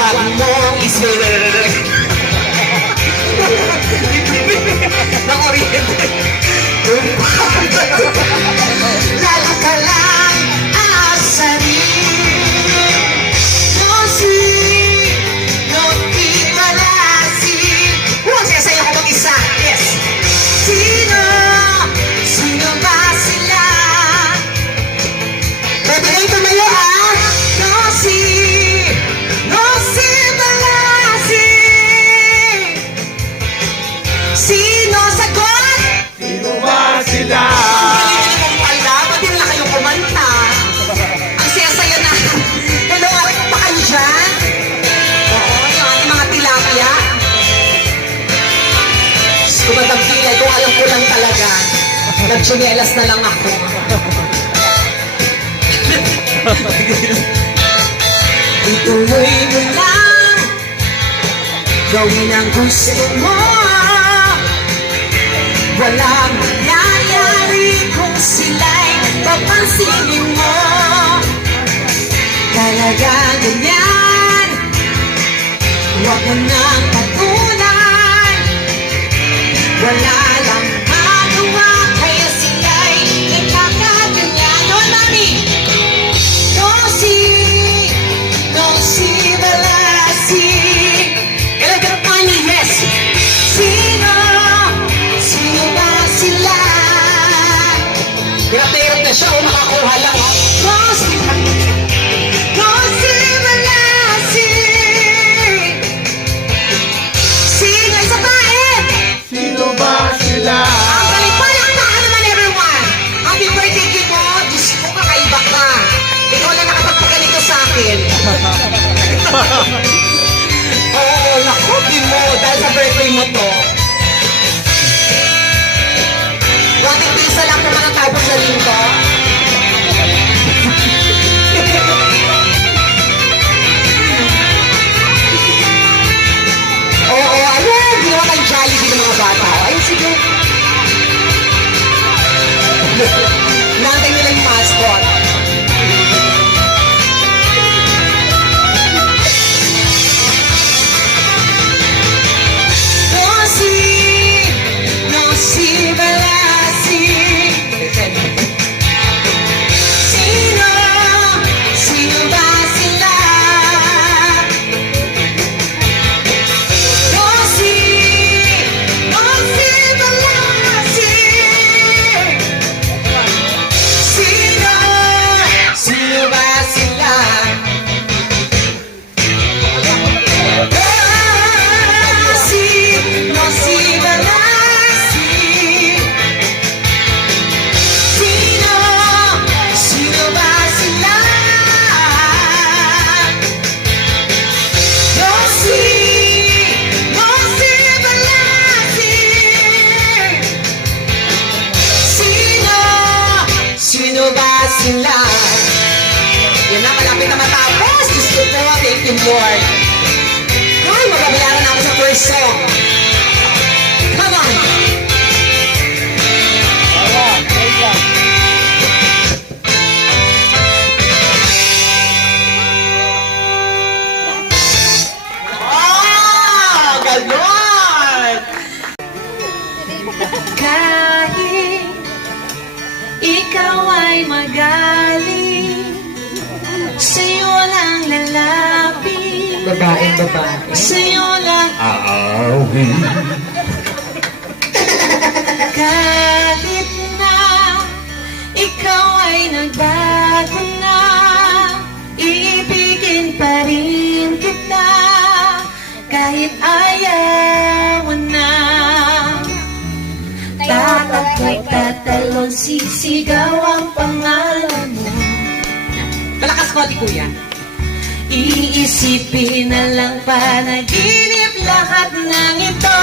Huwag mong isip ng oriente. Lalo ka lang asarin. No si, no di malasi. Huwag siya sa'yo ko mag-isa. Yes. Sino ba sila? Pwede na ito na yun, ah. No si malasi. Sino sagot? Sino ba sila? Pati na kayo kumanta. Ang saya-saya na. Hello, aray pa kayo dyan? Oo, yung ating mga tilapia. Kumadang pilay, kung alam ko lang talaga. Nagtsinelas na lang ako. Ituloy mo lang. Gawin ang gusto mo. Walang mangyayari kung sila'y papansinin mo. Talagang ganyan. Huwag mo nang patulan. Wala lang magawa, kaya sila'y nagkakaganyan. No, mami! No si balasi. Kailangan pa niya, yes! Sino ba sila? Hirap na siya, o makakuha lang. No si balasi. Sino isa pa eh? Sino ba sila? Ang galing, palakpakan naman everyone. Happy birthday kid mo. Diyos ko, kakaiba ka. Ikaw lang nakapagpaganito sa akin. Oo, naku, mo. Dahil sa birthday mo to. Wating pisa lang naman ang tapos sa linggo. Oo, ayun. Ginawa kang Jollibee ng mga bata. Ayun, sige. Nantay nila yung mascot. No si balasi. Sino ba sila? No si balasi. Sino ba sila? No si balasi. Sino ba sila? No si balasi. Sino ba sila? Yan na, malapit na matapos. Diyos ko po, thank you Lord. Ay, magabayaran ako sa first song. Come on. Oh, ganon. Kahit ikaw ay magaling, sa'yo lang lalapit, Babae. sa'yo lang Aawin. kahit na ikaw ay nagbago na, iibigin pa rin kita kahit ayaw mo na. Tatalon sisigaw ang pangalan mo. Malakas ko, di kuya. Iisipin na lang panaginip lahat ng ito.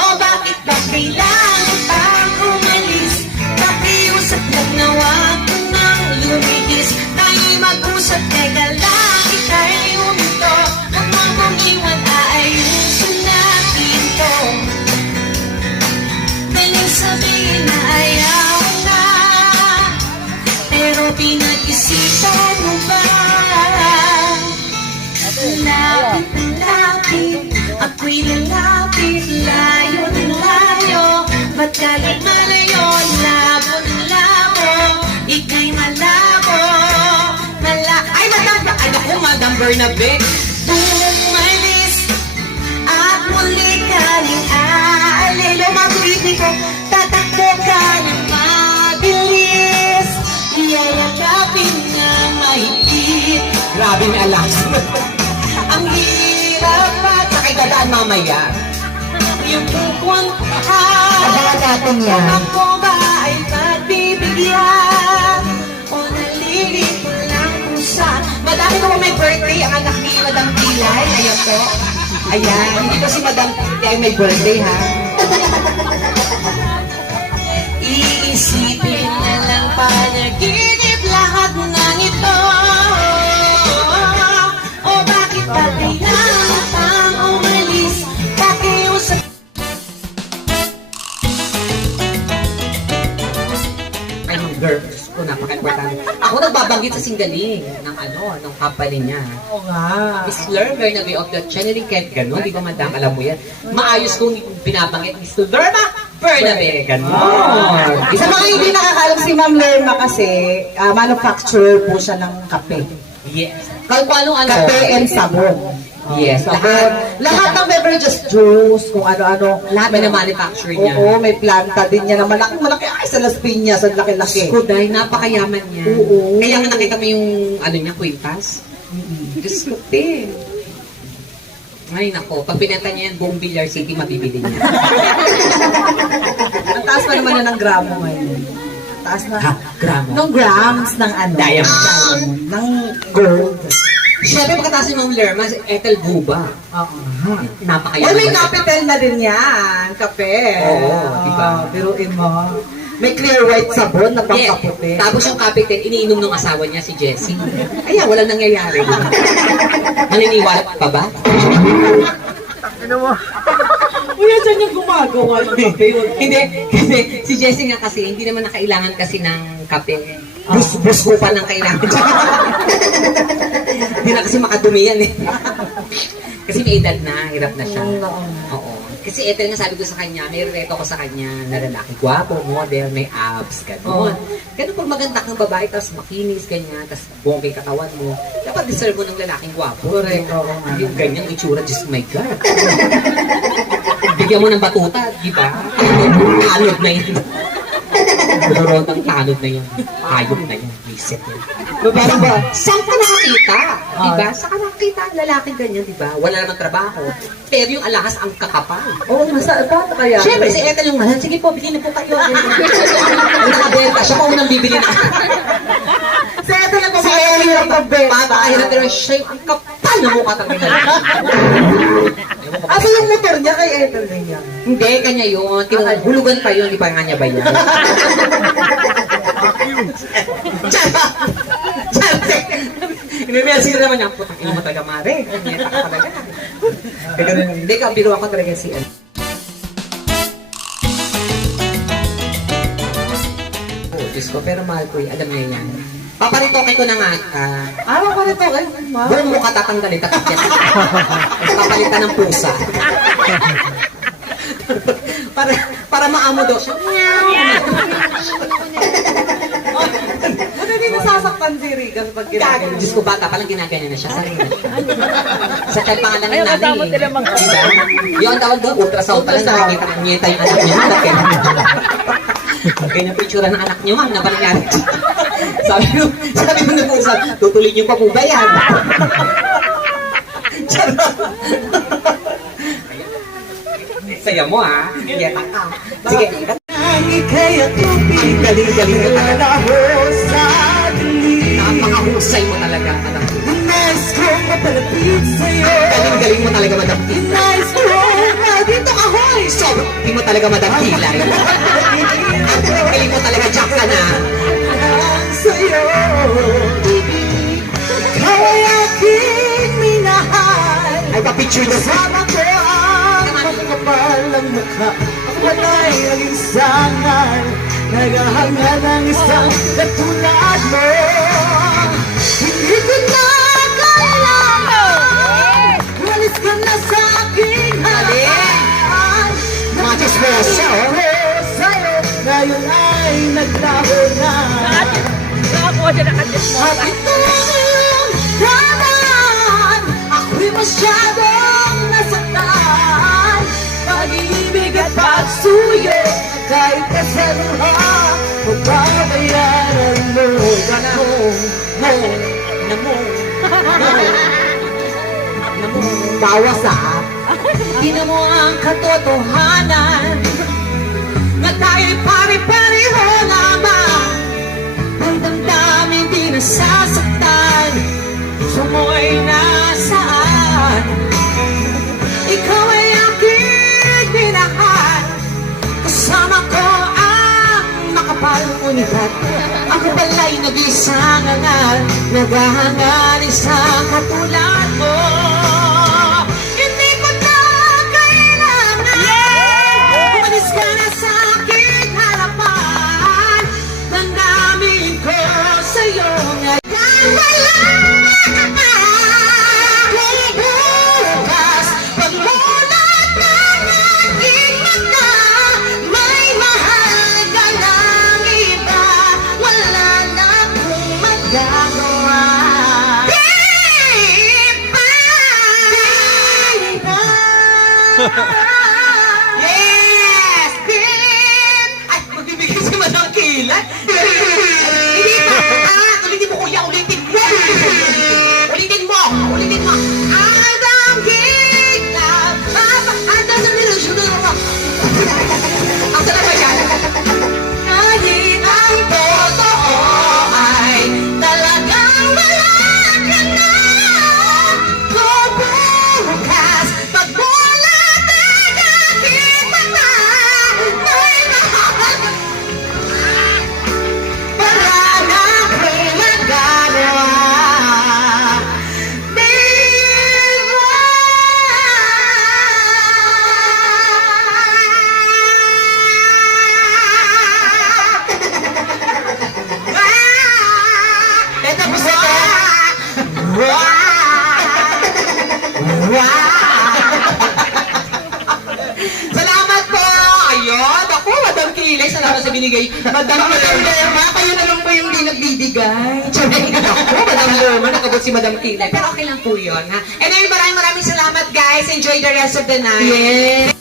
O bakit ba kailangan pang umalis? Pakiusap lang na wag ko nang lumihis. Tayo'y mag-usap, teka lang, ika'y huminto. Huwag mo kong iwan, aayusin natin to. Daling sabihin na ayaw na, pero pinag-isipan mo ba? Ako'y lalapit, layo ng layo. Ba't galing malayo, labo ng labo. Ika'y malabo, Ay, Madam, ano ko, Madam Bernabe? Umalis at muli ka rin aalilo. Mag-ibig ko, tatakbo ka ng mabilis. Iyayakapin na mahigpit. Grabe may alas. Ang hirap at Sakay dadaan mamaya. yung bukwang Abangan natin yan. Ako ba ay pagbibigyan o nalilito lang kung saan. Madami ko may birthday ang anak ni Madam Pilay. Ayan po. Ayan. Ito si Madam Pilay may birthday, ha? Iisipin na lang panaginip lahat ng ito. O bakit ba kailangan pang umalis? Pakiusap Ay, mga girls ko, napaka-importante. Ako nagbabanggit sa singgaling ng ng company niya. Oo nga. Miss Lerma Bernabe of the Channeling Kent, gano'n. Di ba, Madam? Alam mo yan. Maayos kong binabanggit. Miss Lerma Bernabe, gano'n. Sa mga hindi nakakaalam, si Ma'am Lerma kasi, manufacturer po siya ng kape. Yes. Kung anong Kape and sabon. Yes. Lahat ng beverages, juice, kung ano-ano. Lahat may na-manufacture niya. Oo, may planta din niya na malaki-malaki. Ay, sa Las Piñas, ang laki-laki. Ko, dahil napakayaman niya. Oo. Kaya nga nakita mo yung, niya, kwintas. Diyos ko, te. Ay, nako. Pag pinenta niya yan, buong Villar City, mabibili niya. Ang taas pa naman na ng gramo ngayon. Taas na. Ha? Gramo? Ng grams ng ano. Diamond. Ng gold. Siyempre, pagkataas ni Ma'am Lerma, si Ethel Buba. Oo. Napakayaman. May capital na din yan, kape. Oo, diba? Biruin mo. May clear white sabon na Yes. pangkaputi. Tapos yung capital, iniinom ng asawa niya, si Jessie. Ayan, walang nangyayari. Maniniwala pa ba? Kuya, dyan yung gumagawa ng kape. Hindi, kasi si Jessie nga kasi, hindi naman nakailangan kasi ng kape. Bus ko pa ng kailangan. Hindi na kasi makadumi yan eh. Kasi may edad na, hirap na siya. Oo. Kasi ito nga sabi ko sa kanya, may reto ko sa kanya na lalaki, gwapo, model, may abs, gano'n. Ganun pag maganda kang babae, tapos makinis, ganyan, tapos bongkay katawan mo, dapat deserve mo ng lalaking gwapo. Correct, oo nga. Yung ganyan, itsura, just my God. Bigyan mo ng batuta, di ba? Tanod na yun. Dorotang tanod na yun. Hayop na yun. Visit yun. Parang ba? Saan ka nakakita? Di ba? Saan ka nakakita ang lalaki ganyan, di ba? Wala naman trabaho. Pero yung alahas ang kakapal. Oo, nasa paano kaya? Siyempre, si Ethel yung mahal. Sige po, bilhin na po kayo. Ang nakabenta. Siya pa unang bibili na. Sa ito lang po, mahirap magbenta. Papakahirap pero siya yung ang kapal na mukha talaga. Asa yung motor niya kay Ethel na yan? Hindi, kanya yun. Hulugan pa yun. Di ba nga niya ba yan? Charot! Charot! Inimersi naman niya. Putang ina mo talaga, Mare. Nyeta ka talaga. Kaya ganun. Hindi ka, biro ako talaga si Ed. Oh, Diyos ko. Pero mahal ko alam niya yan. Paparitoke ko na nga. Ano ko nito kay Ma? Buong mukha tatanggalin. Tapos papalitan ng pusa. para maamo daw siya. Ano din nasasaktan si Rigas pag ginagawa? Diyos ko, bata palang ginaganyan na siya. Sanay na siya. Sa kay pangalan ng nanay eh. Diba? Yung tawag doon, ultrasound pa lang, nakikita ng nyeta yung anak niya. Kaya na picture ng anak niyo, ma'am, na ba nangyari? sabi ko na po, tutuloy niyo pa po ba yan? Charot. Saya mo ha, nyeta ka. Sige, Ang ika'y atupig, galing-galing ka talaga. sa dilim. Napakahusay mo talaga, anak ko. Nais kong mapalapit sa'yo. Galing-galing mo talaga, Madam Pilay. Nais kong dito ka, hoy! Sobrang di mo talaga, Madam Pilay. Galing mo talaga, Jack ka na. Sa'yo. Ikaw ay aking minahal. Ay, pa-picture na sa... Sama ko ang kapal ng mukha. Wala'y alinsangan. Naghahangal ng isang katulad mo. Hindi ko na kailangan. Walis ka na sa aking sa'yo, ngayon ay naglaho na. Ako'y masyadong nasaktan. Pag-ibig at pagsuyo, kahit kasaluha, Pababayaran mo, Bawas ah. Tingnan mo ang katotohanan na tayo'y pare-pareho lamang. Ang damdamin di nasasaktan, sumoy nasaan. Ikaw ay aking minahal, kasama ko ang makapal unikat. Ako bala'y nag-isang angal, naghahangal isang katulad mo. Hindi ko na kailangan umalis ka na sa aking harapan. Damdamin ko sa'yo ngayon wala ka. Kung bukas pagmulat ng aking mata, may mahal ka ng iba, wala na akong magagawa. Yes! Din! Ay, magbibigay si Madam Kilan. Hindi pa! Ulitin mo, kuya. Ulitin mo! Ulitin mo! Ulitin mo! Adam Kilan! Anda sa nilusyon mo! Ang sarap ba yan? Kahit ang totoo ay talagang wala ka na. Kung bukas pagmulat ang aking mata, may mahal wala na akong magagawa. Ito po sa Salamat po! Ayun! Ako, Madam Kilay, salamat sa binigay. Madam Lerma, kayo na lang po yung di nagbibigay. Sabi ako, Madam Lerma, nakabot si Madam Kilay. Pero okay lang po yun, ha? Anyway, maraming salamat, guys. Enjoy the rest of the night. Yes.